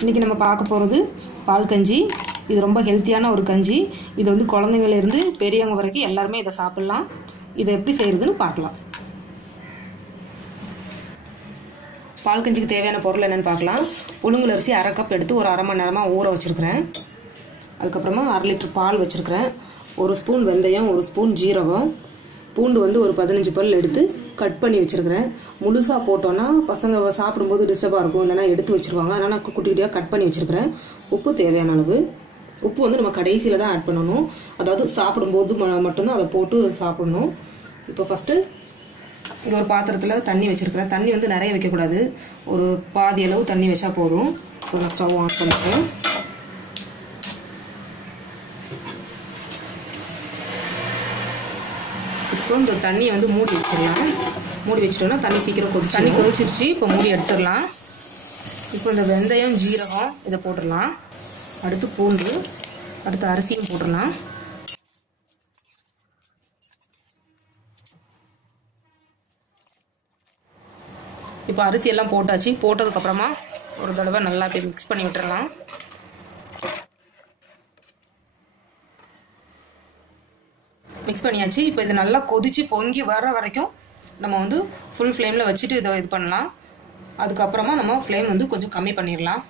இன்றைக்கி நம்ம பார்க்க போகிறது பால் கஞ்சி. இது ரொம்ப ஹெல்த்தியான ஒரு கஞ்சி. இது வந்து குழந்தைங்கள்லேருந்து பெரியவங்க வரைக்கும் எல்லாருமே இதை சாப்பிட்லாம். இதை எப்படி செய்கிறதுன்னு பார்க்கலாம். பால் கஞ்சிக்கு தேவையான பொருள் என்னென்னு பார்க்கலாம். புழுங்கல் அரிசி 1/2 கப் எடுத்து ஒரு 1/2 மணி நேரமாக ஊற வச்சுருக்கிறேன். அதுக்கப்புறமா 1/2 லிட்டர் பால் வச்சுருக்கிறேன். 1 ஸ்பூன் வெந்தயம், 1 ஸ்பூன் ஜீரகம், பூண்டு வந்து ஒரு 15 பல் எடுத்து கட் பண்ணி வச்சுருக்கிறேன். முழுசாக போட்டோன்னா பசங்க சாப்பிடும்போது டிஸ்டர்பாக இருக்கும், இல்லைனா எடுத்து வச்சுருவாங்க. அதனால் நான் குட்டி குட்டியாக கட் பண்ணி வச்சுருக்கிறேன். உப்பு தேவையான அளவு. உப்பு வந்து நம்ம கடைசியில் தான் ஆட் பண்ணணும். அதாவது சாப்பிடும்போது மட்டும்தான் அதை போட்டு சாப்பிடணும். இப்போ ஃபஸ்ட்டு இங்கே ஒரு பாத்திரத்தில் தண்ணி வச்சுருக்கிறேன். தண்ணி வந்து நிறைய வைக்கக்கூடாது, ஒரு பாதி அளவு தண்ணி வச்சா போதும். இப்போ நான் ஸ்டவ் ஆன் பண்ணிக்கிறேன். இப்போ இந்த தண்ணியை வந்து மூடி வச்சிடலாம். மூடி வச்சிட்டோம்னா தண்ணி சீக்கிரம் தண்ணி கொதிச்சிருச்சு. இப்போ மூடி எடுத்துடலாம். இப்போ இந்த வெந்தயம், ஜீரகம் இதை போட்டுடலாம். அடுத்து பூண்டு, அடுத்து அரிசியும் போட்டுடலாம். இப்போ அரிசி எல்லாம் போட்டாச்சு. போட்டதுக்கப்புறமா ஒரு தடவை நல்லா அப்படியே மிக்ஸ் பண்ணி விட்டுறலாம். மிக்ஸ் பண்ணியாச்சு. இப்போ இது நல்லா கொதிச்சு பொங்கி வர வரைக்கும் நம்ம வந்து ஃபுல் ஃப்ளேமில் வச்சுட்டு இதை இது பண்ணலாம். அதுக்கப்புறமா நம்ம ஃப்ளேம் வந்து கொஞ்சம் கம்மி பண்ணிடலாம்.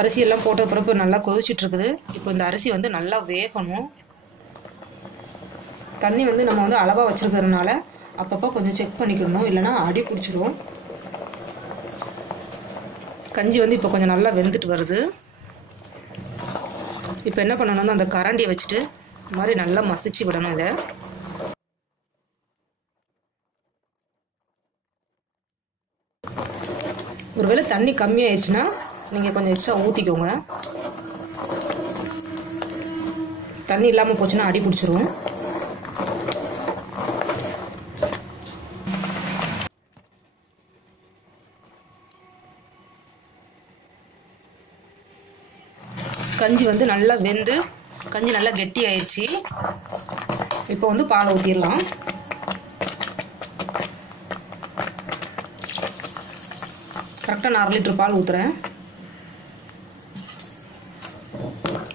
அரிசி எல்லாம் போட்ட பிறப்பு நல்லா கொதிச்சுட்டு இருக்குது. இப்போ இந்த அரிசி வந்து நல்லா வேகணும். தண்ணி வந்து நம்ம வந்து அளவாக வச்சுருக்கிறதுனால அப்பப்போ கொஞ்சம் செக் பண்ணிக்கணும், இல்லைனா அடி பிடிச்சிடும். கஞ்சி வந்து இப்போ கொஞ்சம் நல்லா வெந்துட்டு வருது. இப்போ என்ன பண்ணணும்னா அந்த கரண்டியை வச்சுட்டு இந்த மாதிரி நல்லா மசிச்சு விடணும். இதை ஒருவேளை தண்ணி கம்மியாயிடுச்சுன்னா நீங்கள் கொஞ்சம் எக்ஸ்ட்ரா ஊற்றிக்கோங்க. தண்ணி இல்லாமல் போச்சுன்னா அடி பிடிச்சிரும். கஞ்சி வந்து நல்லா வெந்து கஞ்சி நல்லா கெட்டி ஆயிடுச்சு. இப்போ வந்து பால் ஊற்றிடலாம். கரெக்டாக நான் 1/2 லிட்டர் பால் ஊற்றுறேன்.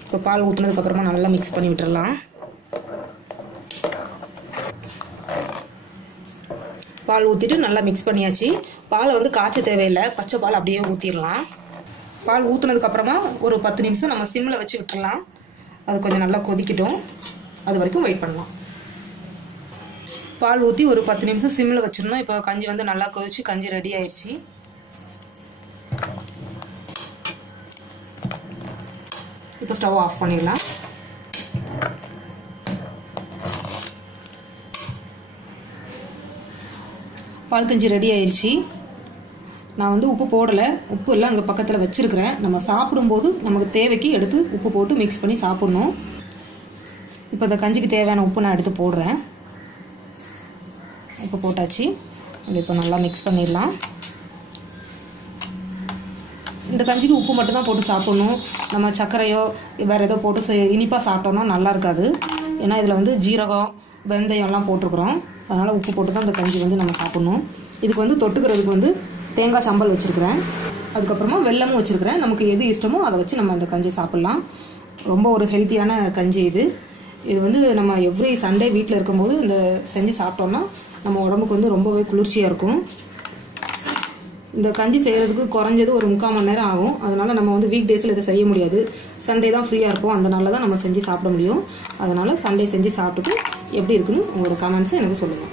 இப்போ பால் ஊற்றுனதுக்கப்புறமா நல்லா மிக்ஸ் பண்ணி விட்டுடலாம். பால் ஊற்றிட்டு நல்லா மிக்ஸ் பண்ணியாச்சு. பாலை வந்து காய்ச்ச தேவையில்லை, பச்சை பால் அப்படியே ஊற்றிடலாம். பால் ஊற்றுனதுக்கப்புறமா ஒரு 10 நிமிஷம் நம்ம சிம்மில் வச்சு விட்டுடலாம். அது கொஞ்சம் நல்லா கொதிக்கட்டும், அது வரைக்கும் வெயிட் பண்ணலாம். பால் ஊற்றி ஒரு 10 நிமிஷம் சிம்மில் வச்சிருந்தோம். இப்போ கஞ்சி வந்து நல்லா கொதிச்சு கஞ்சி ரெடி ஆயிடுச்சு. இப்போ ஸ்டவ் ஆஃப் பண்ணிடலாம். பால் கஞ்சி ரெடி ஆயிடுச்சு. நான் வந்து உப்பு போடலை, உப்பு எல்லாம் அங்கே பக்கத்தில் வச்சுருக்கிறேன். நம்ம சாப்பிடும்போது நமக்கு தேவைக்கு எடுத்து உப்பு போட்டு மிக்ஸ் பண்ணி சாப்பிட்ணும். இப்போ இந்த கஞ்சிக்கு தேவையான உப்பு நான் எடுத்து போடுறேன். உப்பு போட்டாச்சு. இப்போ நல்லா மிக்ஸ் பண்ணிடலாம். இந்த கஞ்சிக்கு உப்பு மட்டும்தான் போட்டு சாப்பிட்ணும். நம்ம சர்க்கரையோ வேறு ஏதோ போட்டு இனிப்பாக சாப்பிட்டோம்னா நல்லா இருக்காது. ஏன்னா இதில் வந்து ஜீரகம், வெந்தயம்லாம் போட்டிருக்கிறோம். அதனால் உப்பு போட்டு தான் இந்த கஞ்சி வந்து நம்ம சாப்பிட்ணும். இதுக்கு வந்து தொட்டுக்கிறதுக்கு வந்து தேங்காய் சம்பல் வச்சுருக்கிறேன். அதுக்கப்புறமா வெல்லமும் வச்சுருக்கிறேன். நமக்கு எது இஷ்டமோ அதை வச்சு நம்ம அந்த கஞ்சி சாப்பிட்லாம். ரொம்ப ஒரு ஹெல்த்தியான கஞ்சி இது. இது வந்து நம்ம எவ்ரி சண்டே வீட்டில் இருக்கும்போது இந்த செஞ்சு சாப்பிட்டோம்னா நம்ம உடம்புக்கு வந்து ரொம்பவே குளிர்ச்சியாக இருக்கும். இந்த கஞ்சி செய்கிறதுக்கு குறைஞ்சது ஒரு 3/4 மணி நேரம் ஆகும். அதனால் நம்ம வந்து வீக் டேஸில் இதை செய்ய முடியாது. சண்டே தான் ஃப்ரீயாக இருக்கும், அதனால தான் நம்ம செஞ்சு சாப்பிட முடியும். அதனால் சண்டே செஞ்சு சாப்பிட்டுட்டு எப்படி இருக்குன்னு உங்களோட கமெண்ட்ஸை எனக்கு சொல்லுங்கள்.